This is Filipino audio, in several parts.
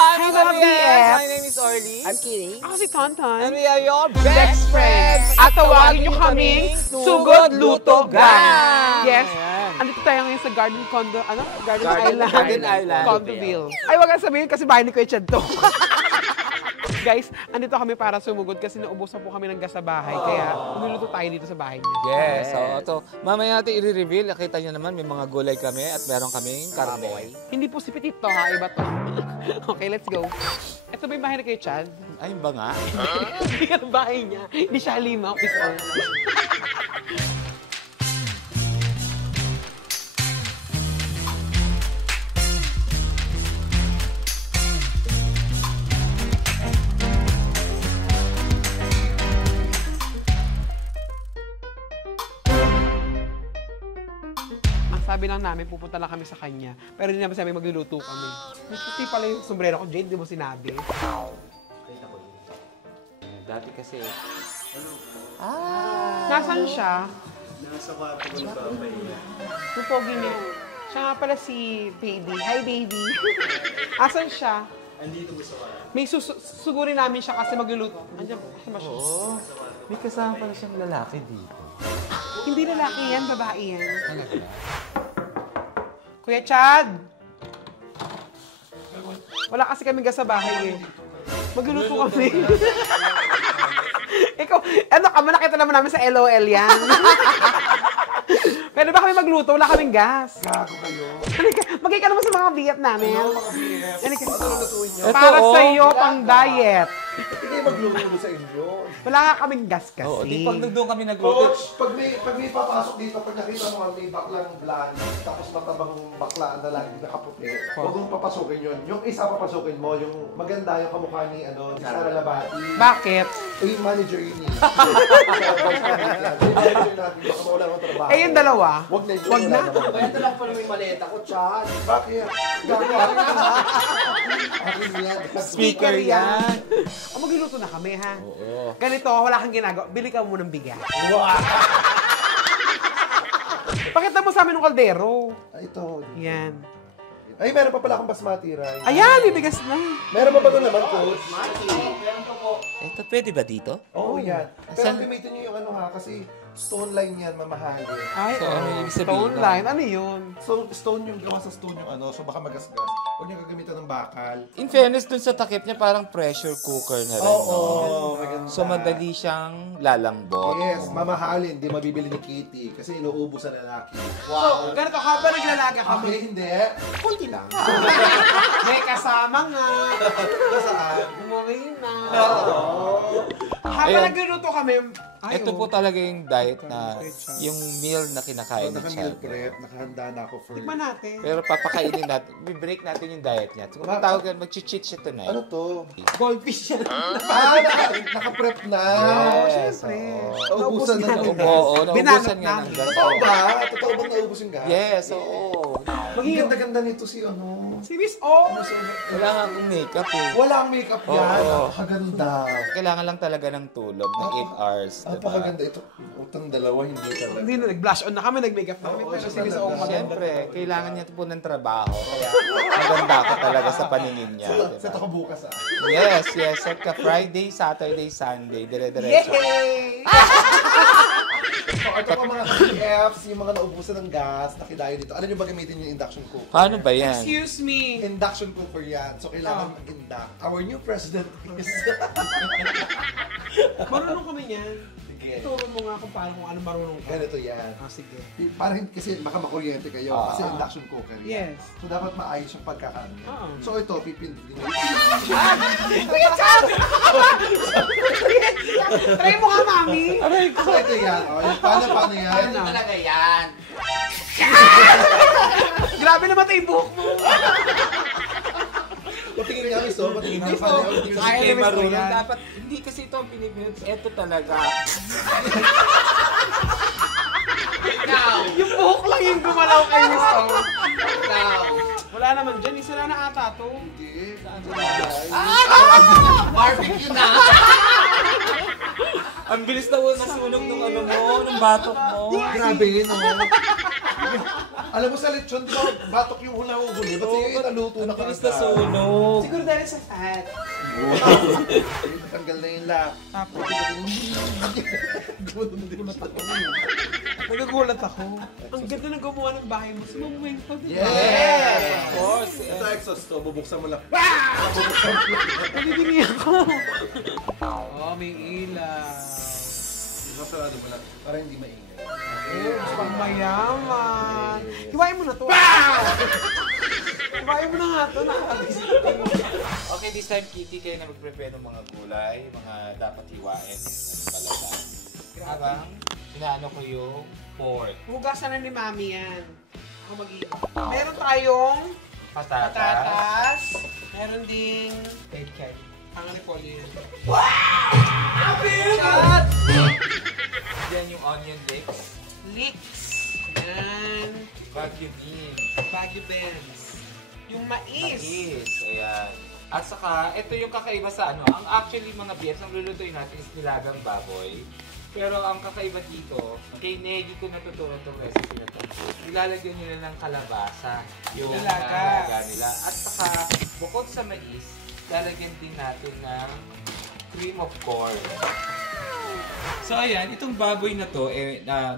Hi, mga BF! My name is Orly. I'm Kitty. Ako si Tonton. And we are your Best friends! At tawagin niyo kaming Sugod Luto Gang! Yes! Andito tayo ngayon sa Garden Condo, ano? Garden Island. Condoville. Ay, wag kang sabihin kasi bahay ni Kuya Chad to. Guys, andito kami para sumugod kasi naubusan po kami ng gas sa bahay. Kaya niluluto tayo dito sa bahay niya. Yes, so ito. Mamaya natin i-reveal. Nakita niyo naman, may mga gulay kami at meron kaming karne. Hindi po si Petit to ha, iba to. Okay, let's go. Ito ba yung bahay ni Kuya Chad? Ay, ba nga? Hindi ka ng bahay niya. Hindi siya halimaw. Sabi lang namin, pupunta lang kami sa kanya. Pero hindi naman sabi magluluto kami. Kasi pala yung sombrero ko, Jade, di mo sinabi. Dati kasi... Nasaan siya? Nasa kwarto ko ng babay niya. Tupogi niya. Siya nga pala si Baby. Hi, Baby. Asan siya? Andito ko sa kwarto. May susugurin namin siya kasi magluluto. Andiyan po. Kasi siya. Oo. May kasama pala siyang lalaki dito. Hindi lalaki yan, babae yan. Kuya Chad! Wala kasi kami gas sa bahay eh. Magluluto kami. Ikaw, ano ka, nakita naman namin sa LOL yan. Pwede ba kami magluto? Wala kaming gas. Gago kayo. Magay ka naman sa mga BF namin. Mga BF. Ano lutuin niyo? Para sa iyo, pang diet. Hindi magluto sa inyo. Wala nga kaming gas kasi. Oo, di pag nagdoon kami nagluto. Coach, pag may papasok dito, pag nakita mo may baklang blonde, tapos matabang bakla na lagi nakaputi, huwag mong papasukin yun. Yung isa papasukin mo, yung maganda yung kamukha ni Sara Labati. Bakit? Yung manager yun eh. Yung manager natin, baka mawala ng trabaho. Eh, yung dalawa? Huwag na yun. Huwag na? Kaya ito lang pala may maleta ko, Chad. Bakit? Gago. Akin yan. Speaker yan. O, magluluto na kami, ha? Oo. Ganito, wala kang ginagawa. Bili ka muna ng bigas. Wow! Pakita mo sa amin ng kaldero. Ito. Yan. Ay, meron pa pala akong basmati rice. Ayan, may bigas na. Meron pa ba doon naman, coach? Ito, pwede ba dito? Oo, yan. Pero Saan- gamitin niyo yung ano ha, kasi stone line yan, mamahalin. Ay, So, ano ibig sabihin stone nun? line. Ano yun? So, stone yung gawa sa stone yung ano, so baka magasgas. Huwag niyo gagamitan ng bakal. In fairness, dun sa takip niya, parang pressure cooker na rin. Oo, no? maganda. So, madali siyang lalambot. Yes, mamahalin, di mabibili ni Kitty kasi inuubos sa lalaki. So, ganito, habang naglalaga kami, Okay, hindi. Kunti lang. may kasama nga. Nasaan? Umuwi na. Oo. Habang Ayun. nagluluto kami, Ito po talaga yung diet na, yung meal na kinakain ni Naka-meal Chad. prep, nakahanda na ako for... tikman natin. Pero papakainin natin, i-break natin yung diet niya. So, kung tawag yan, mag-cheat siya tonight. Ano to? Goldfish yan. Naka-prep na. Oo, Yes, syempre. oo. Naubusan na ng gas. Oo, naubusan Binalot nga ng namin. gas. Totoo ba? Totoo bang naubos yung gas? Yes, oo. Ang ganda-ganda nito si ano. Si Miss O. Wala nga akong makeup eh. Walang makeup yan. Oo. Napakaganda. Kailangan lang talaga ng tulog, ng 8 hours. Diba? Napakaganda ito. Utang dalawa, hindi talaga. Hindi na, nag-blush on na kami, nag-makeup na kami. Oo, Pero siya si Miss O, talaga. Siyempre, kailangan niya po ng trabaho. Kaya maganda ka talaga sa paningin niya. Set Diba? ako bukas ah. Yes, yes. Set ka Friday, Saturday, Sunday. Dire-diretso. Yay! So, ito pa mga PFs, yung mga naubusan ng gas, nakidayo dito. Ano nyo ba gamitin yung induction cooker? Paano ba yan? Excuse me. Induction cooker yan. So, kailangan mag-induct. Our new president is... Marunong kami niyan. Sige. Ituro mo nga kung paano, kung ano marunong ka. Ganito yan. Ah, sige. Para hindi kasi baka makuryente kayo kasi induction cooker yan. Yes. So, dapat maayos yung pagkakaano. Oo. So, ito, pipindutin mo. Kuya Chad! Try mo nga, mami. So, ito yan. O, paano yan? Ano? Talaga yan. Grabe naman tayo yung buhok mo. Patingin nga, miss, oh. Patingin nga. Miss, oh. Patingin Ay, Hindi miss ko marunong. yan. Dapat, hindi kasi ito ang Pilipinas. Ito talaga. Ikaw. Yung buhok lang yung gumalaw kay Miss O. Ikaw. Wala naman dyan. Isa na ata to. Hindi. Barbecue na. Ang bilis na nasunog ng ano mo, ng batok mo. Grabe, no? Alam mo sa lechon, di ba, batok yung hula-huli. Ba't sa'yo inaluto na Ang bilis na kaagad? sunog. Siguro dahil dahil sa fat. Tanggal na yung lap. Tapos, nagagulat ako. Ang ganda na gumawa ng bahay mo. Sumamwing pa din. Of course. Ito exhaust to, bubuksan mo lang. Nagigini ako. Oh, may ilaw. Masarado mo lang, para hindi maingay. Pang mayaman. Hiwain mo na to. Hiwain mo na nga to. Okay, this time, Kitty, kayo na mag-prepare ng mga gulay, mga dapat hiwain. Palasan. Habang, inaano ko yung pork. Hugasan na ni Mami yan. Ako mag-iiba. Meron tayong Patatas. patatas. Meron ding bacon. Ang repolyo yun. Shot! Yan yung onion leeks. Leeks. Yan. Baguio beans. Baguio beans. Yung mais. Mais. Ayan. At saka, ito yung kakaiba sa ano. Ang actually mga beans, ang lulutuin natin is nilagang baboy. Pero ang kakaiba dito, kay Negi ko natutunan itong recipe na ito. Ilalagyan nila ng kalabasa yung Nilaga. nalaga nila. At saka, bukod sa mais, lalagyan din natin ng cream of corn. So ayan, itong baboy na to,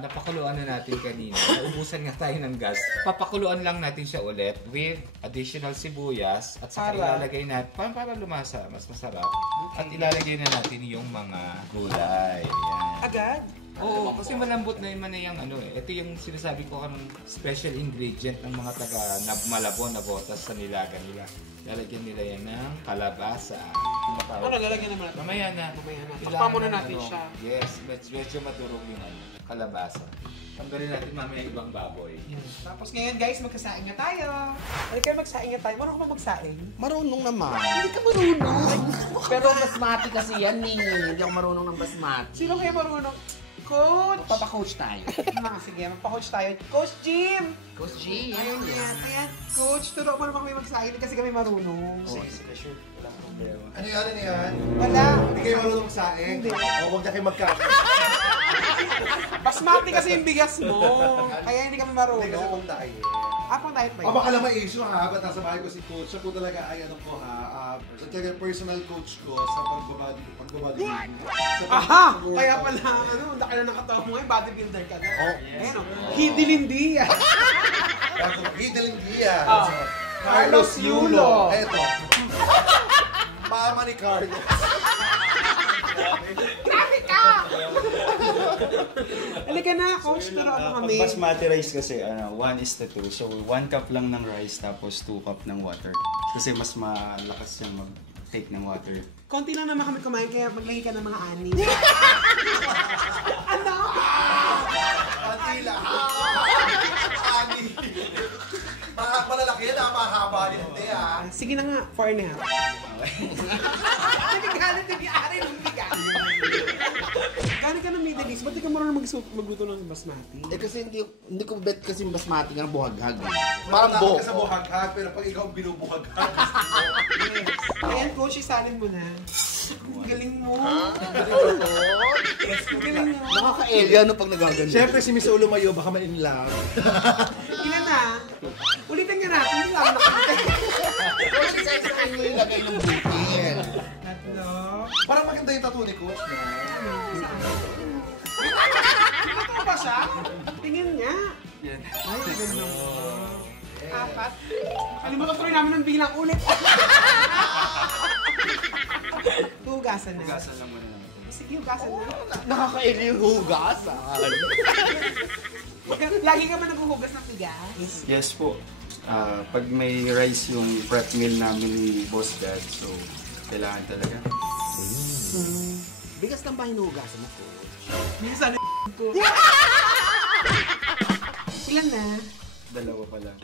napakuluan na natin kanina. Naubusan nga tayo ng gas. Papakuluan lang natin siya ulit with additional sibuyas at saka Para? ilalagay natin, para lumasa, mas masarap. At ilalagay na natin yung mga gulay. Ayan. Agad? Oo, kasi malambot na yung manayang ano eh. Ito yung sinasabi ko kanong special ingredient ng mga taga Malabon na botas sa nilaga nila. Lalagyan nila yan ng kalabasa. Ano, lalagyan naman natin? Mamaya na. Mamaya na. Kailangan Takpan muna ng natin ano, siya. Yes, medyo madurog yung ano, kalabasa. Tanggalin natin mamaya ibang baboy. Tapos ngayon guys, magkasaing na tayo. Halika magsaing na tayo. Marunong ka ba magsaing? Marunong naman. Hindi ka marunong. Pero basmati kasi yan eh. Hindi ako marunong ng basmati. Sino kaya marunong? Coach! Papacoach tayo. Sige, magpa-coach tayo. Coach Jim! Coach G, Ayun, yan. Coach, turo mo naman kami magsaing kasi kami marunong. Sige, sure. Walang problema. Ano yan, ano yan? Wala. Hindi kayo marunong saing? Hindi. O, huwag na kayo magkain. Basmati kasi yung bigas mo. Kaya hindi kami Hindi kasi marunong. kung tayo. Pang diet ba O yun? baka lang may issue ha, ba't nasa bahay ko si coach? Siya po talaga ay ano po ha, talaga personal coach ko sa pagbabody. Aha! Kaya pala, ano, laki na nakatawa mo ngayon, bodybuilder ka na. Oh, Ayun o. Hidilindi. Hideling Dia. Ah. Carlos Yulo. Eto. Mama ni Carlos. Grabe ka! Halika na, coach, turo mo kami. Pag basmati rice kasi, 1:2. So, 1 cup lang ng rice tapos 2 cup ng water. Kasi mas malakas yung mag-take ng water. Konti lang naman kami kumain, kaya maglagay ka ng mga ani. Ano? Antila. Ani. Malalaki yan, mahaba din hindi ha. Sige na nga, 4.5. Nagagalit yung ari ng bigas. Gano'n ka ng Middle East, ba't di ka marunong magluto ng basmati? Eh kasi hindi ko bet kasi basmati ng buhaghag. Parang Parang ka sa buhaghag, pero pag ikaw binubuhaghag. Ayan, coach, isalin mo na. Ang galing mo. Ang galing mo. Nakaka-alien ano pag nagagano. Siyempre si Miss Ulumayo baka ma-in love. Ilan na? Ulitin nga natin, hindi lang nakalitin. Coach, isa-isa kayo ilagay ng butil. Tatlo. Parang maganda yung tattoo ni Coach. Totoo ba siya? Tingin niya. Ay, ganda mo. 4. Kalimutan tuloy namin ng bilang ulit. Hugasan na. Gasan lang muna natin. Sige, hugasan na. Nakaka-alien yung hugas. Lagi ka ba naghuhugas ng bigas? Yes po. Pag may rice yung prep meal namin ni Boss Dad, so kailangan talaga. Bigas lang ba hinuhugasan mo, coach? Minsan ko. Ilan na? 2 pa lang.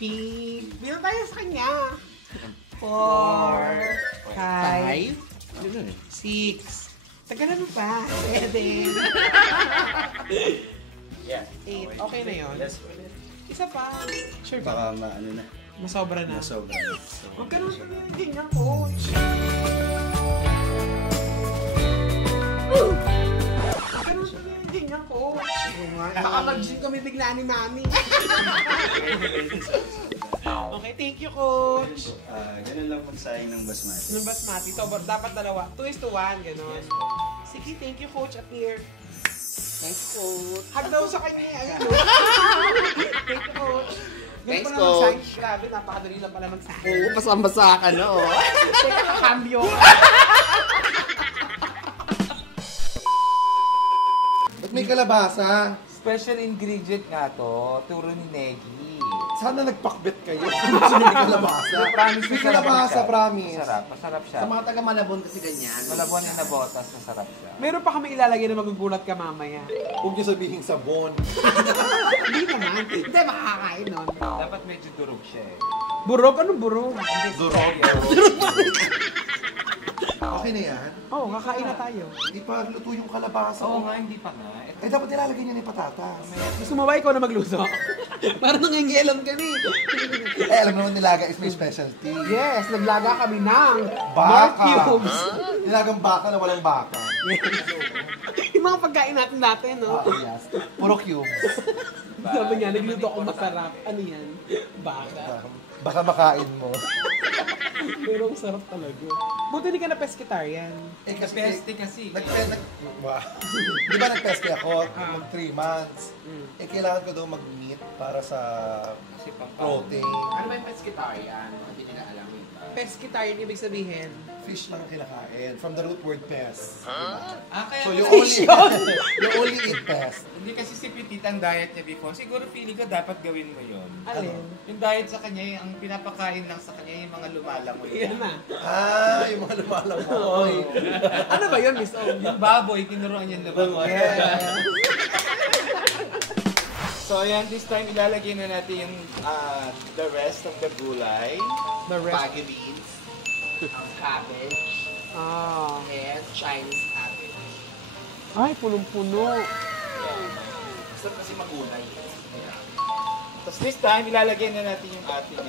3. Bilang tayo sa kanya. 4. 5. 6. Tagalan mo pa. 7. Yeah. 8. Okay na yun. Yes po. Isa pa. Sure ba? Baka maano na. Masobra na. Masobra na. So, Huwag ka naman pinagiging niya, coach. Huwag ka naman pinagiging niya, coach. Baka mag-gym kami bigla ni mami. Okay, thank you, Coach. Ganun lang magsayang ng basmati. Ng basmati. So, dapat dalawa. 2:1, gano'n. Sige, thank you, Coach. At here. Thanks, Coach. Hug daw sa kanya. Ayun, no? Thank you, Coach. Thanks, Ganun pala Coach. mag-sign. Grabe, napakadali lang pala mag-sign. Oo, basang-basa ka na, oh. Teka, kakambyo. Ba't may kalabasa? Special ingredient nga to, turo ni Negi. Sana nagpakbet kayo. Sino may kalabasa? Promise, May masarap kalabasa, siya. promise. Masarap siya. Sa mga taga-Malabon kasi ganyan. Malabon na botas, masarap siya. Meron pa kami ilalagay na magugulat ka mamaya. Huwag niyo sabihin sabon. Hindi naman. Hindi, makakain nun. Dapat medyo durog siya eh. Burog? Anong burog? Durog. Okay na yan? Oo, kakain na tayo. Hindi pa luto yung kalabasa. Oo nga, hindi pa nga. Eh, dapat nilalagay niya ng patatas. Gusto mo ba ikaw na magluto? Parang nangingialam ka ni. Eh, alam naman nilaga is my specialty. Yes, naglaga kami ng Baka. cubes. Nilagang baka na walang baka. Yung mga pagkain natin, no? Yes. Puro cubes. Sabi niya, nagluto ako masarap. Ano yan? Baka. Baka makain mo. Pero ang sarap talaga. Buti hindi ka na pescatarian. Eh, kasi... Peste kasi. Wow. Di ba nag-peste ako? Mag 3 months. Eh, kailangan ko daw mag-meat para sa Kasi pang protein. Ano ba yung pescatarian? Hindi nila alam yun. Pescatarian, ibig sabihin. Fish lang ang kinakain. From the root word pest. Kaya So, kasi- you only eat pest. Hindi kasi si Petit ang diet niya before. Siguro feeling ko dapat gawin mo yun. Alin? Yung diet sa kanya, ang pinapakain lang sa kanya yung mga lumalangoy. Yan na. Ah, yung mga lumalamoy. Ano ba yun, Miss O? Yung baboy, tinuruan niya lumalangoy. So ayan, this time ilalagay na natin yung the rest of the gulay. The rest. Baggy beans, cabbage, Ah. and Chinese cabbage. Ay, punong-puno. Gusto kasi magulay. Tapos this time, ilalagay na natin yung ating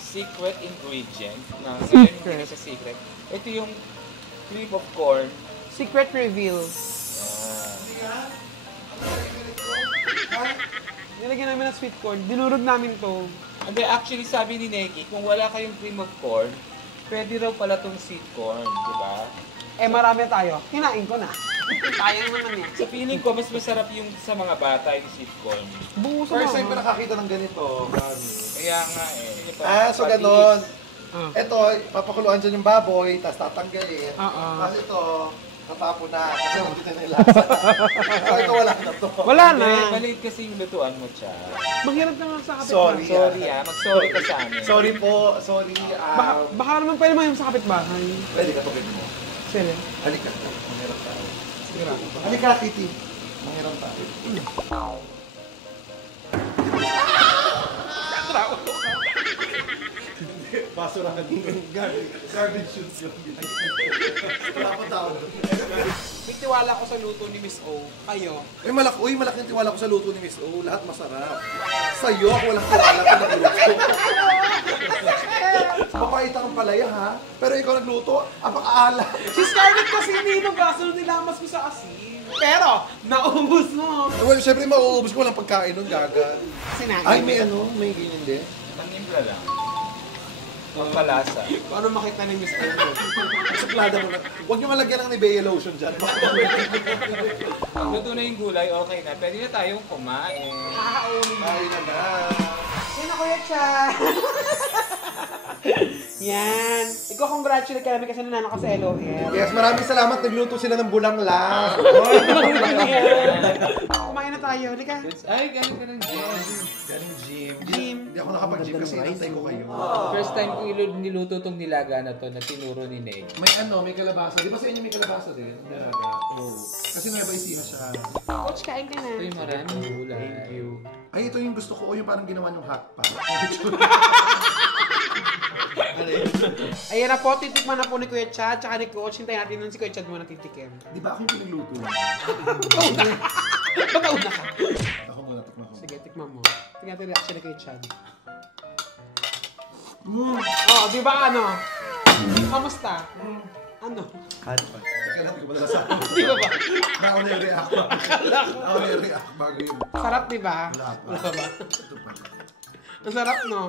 secret ingredient. Na ngayon yung hindi sa secret. Ito yung cream of corn. Secret reveal. Nilagyan namin ng sweet corn. Dinurog namin to. Hindi, actually sabi ni Neki, kung wala kayong cream of corn, pwede raw pala tong sweet corn, di ba? Eh, marami tayo. Kinain ko na. Sayang naman yan. Sa feeling ko, mas masarap yung sa mga bata yung sweet corn. Buso First time ko na. nakakita ng ganito. Promise. Kaya nga eh. Ito, So patis. ganon. Ah. Ito, papakuluan dyan yung baboy, tapos tatanggalin. Oo. Tapos ito, tatapo na. Kasi nandito na yung lasa. So ito wala na to. Wala na. Maliit kasi yung lutuan mo, siya. Mahirap na nga sa kapitbahay. Sorry. Sorry mag-sorry ka sa amin. Sorry po, sorry. Baka naman pwede mo yung sa kapitbahay. Pwede ka tugin mo. Sige. Halika. Mahirap tayo. Sigurado. Halika, Kitty. Mahirap tayo. Basurahan yung garbage chutes yun. Wala pa tao doon. May tiwala ko sa luto ni Miss O. Kayo. Uy, malaking tiwala ko sa luto ni Miss O. Lahat masarap. Sa'yo, ako walang tiwala kung nagluto. Papait ang palaya, ha? Pero ikaw nagluto, apakaala. Si Scarlett kasi hindi baso nilamas ko sa asin. Pero, naubos mo. Well, syempre mauubos ko walang pagkain nun, gaga. Sinain. Ay, may ganyan din. Panimpla lang. Pampalasa. Paano makita ni Miss O? Suplada mo na. Huwag niyo malagyan ng Nivea lotion dyan. Luto na yung gulay, okay na. Pwede na tayong kumain. Ay na na. Yan ako yan siya. Yan. Ikaw congratulate ka namin kasi nanalo ka sa LOL. Yes, maraming salamat. Nagluto sila ng bulanglang. Kumain na tayo. Halika. Ay, galing ka ng gym. Galing gym. Gym. Hindi ako nakapag-gym kasi inantay ko kayo. First time ko niluto tong nilaga na to na tinuro ni Neg. May kalabasa. Di ba sa inyo may kalabasa din? Oo. Kasi may iba siya. Coach, kain ka na. Ito yung maraming gulay. Thank you. Ay, ito yung gusto ko. O yung parang ginawa ng hot pot. Ayan na po, titikman na po ni Kuya Chad, tsaka ni Coach. Hintayin natin nun si Kuya Chad muna titikim. Di ba ako yung pinagluto? Bataon na ka. Ako muna, tikman ko. Sige, tikman mo. Tingnan natin reaction ni Kuya Chad. Mm. Oh, di ba ano? Kamusta? Ano? Hot pot. Teka lang, hindi ko padala sa akin. Di ba ba? Ako na yung react. Ako na yung react bago yun. Sarap, di ba? Wala pa. Wala ba? Ito pa. Masarap, no?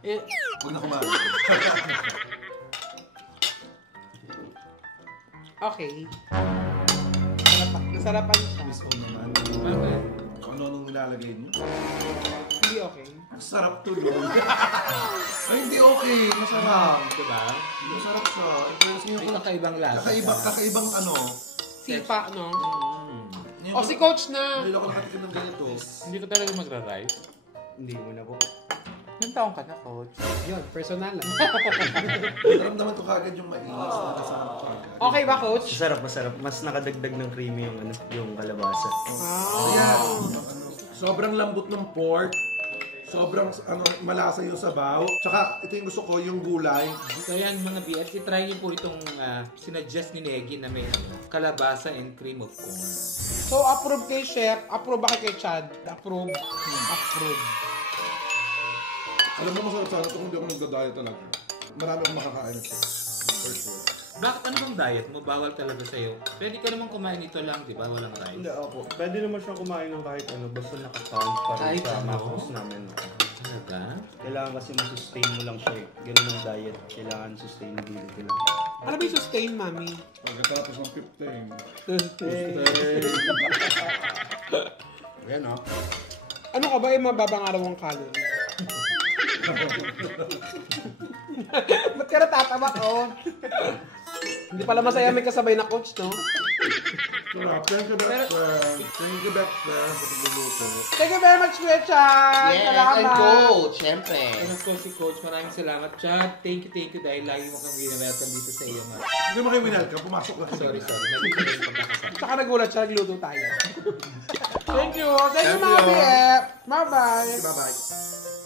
Eh, Huwag na kumain. okay. Nasarapan siya. Miss Om naman. Bakit? Ano nung nilalagay niyo? Hindi okay. Masarap to, Lord. Ay, hindi okay. Masarap. Diba? Masarap siya. Kasi May yung kakaibang lasa. kakaibang ano. Sipa, no? Mm. O, si Coach na. Hindi ako nakatikim ng ganito. Hindi ko talaga magra-rice. Hindi mo na po. Ilang taong ka na, Coach? Yun, personal lang. Naramdaman ko kagad yung mainis na kasama ko kagad. Okay ba, Coach? Masarap, masarap. Mas nakadagdag ng creamy yung, yung kalabasa. Ayan. Sobrang lambot ng pork. Sobrang malasa yung sabaw. Tsaka ito yung gusto ko, yung gulay. So yan mga BFs, itry niyo po itong sinadjust ni Negi na may kalabasa and cream of corn. So, approve kay Chef. Approve ba kay Chad? Approve. Approve. Alam mo, masarap sana ito kung hindi ako nagda-diet talaga. Marami akong makakain ito. For sure. Bakit ano bang diet mo? Bawal talaga sa'yo. Pwede ka naman kumain ito lang, di ba? Walang Hindi rice. ako. Pwede naman siya kumain ng kahit ano. Basta nakakount pa rin Kahit sa ano? macros namin. Talaga? Kailangan kasi masustain mo lang siya eh. Ganun ang diet. Kailangan sustainability lang. Ano ba yung sustain, mami? Pagkatapos ng 15. Ayan o. Ano ka ba yung mababang araw ang calorie? Ba't ka natatawa ko? Hindi pala masaya may kasabay na coach, no? Sarap. Thank you, best friend. Thank you, best friend, sa pagluluto. Thank you very much, Kuya Chan! Yes, Salamat! and Coach, syempre. And of course, si Coach, maraming salamat, Chad. Thank you dahil lagi mo kang winawelcome dito sa iyo, ma. Hindi mo kayo winalcome, pumasok lang. Sorry. May pagkakasama. Tsaka nagulat siya, nagluto tayo. Thank you! Thank you, Thank mga you. BF! Bye-bye! Bye-bye.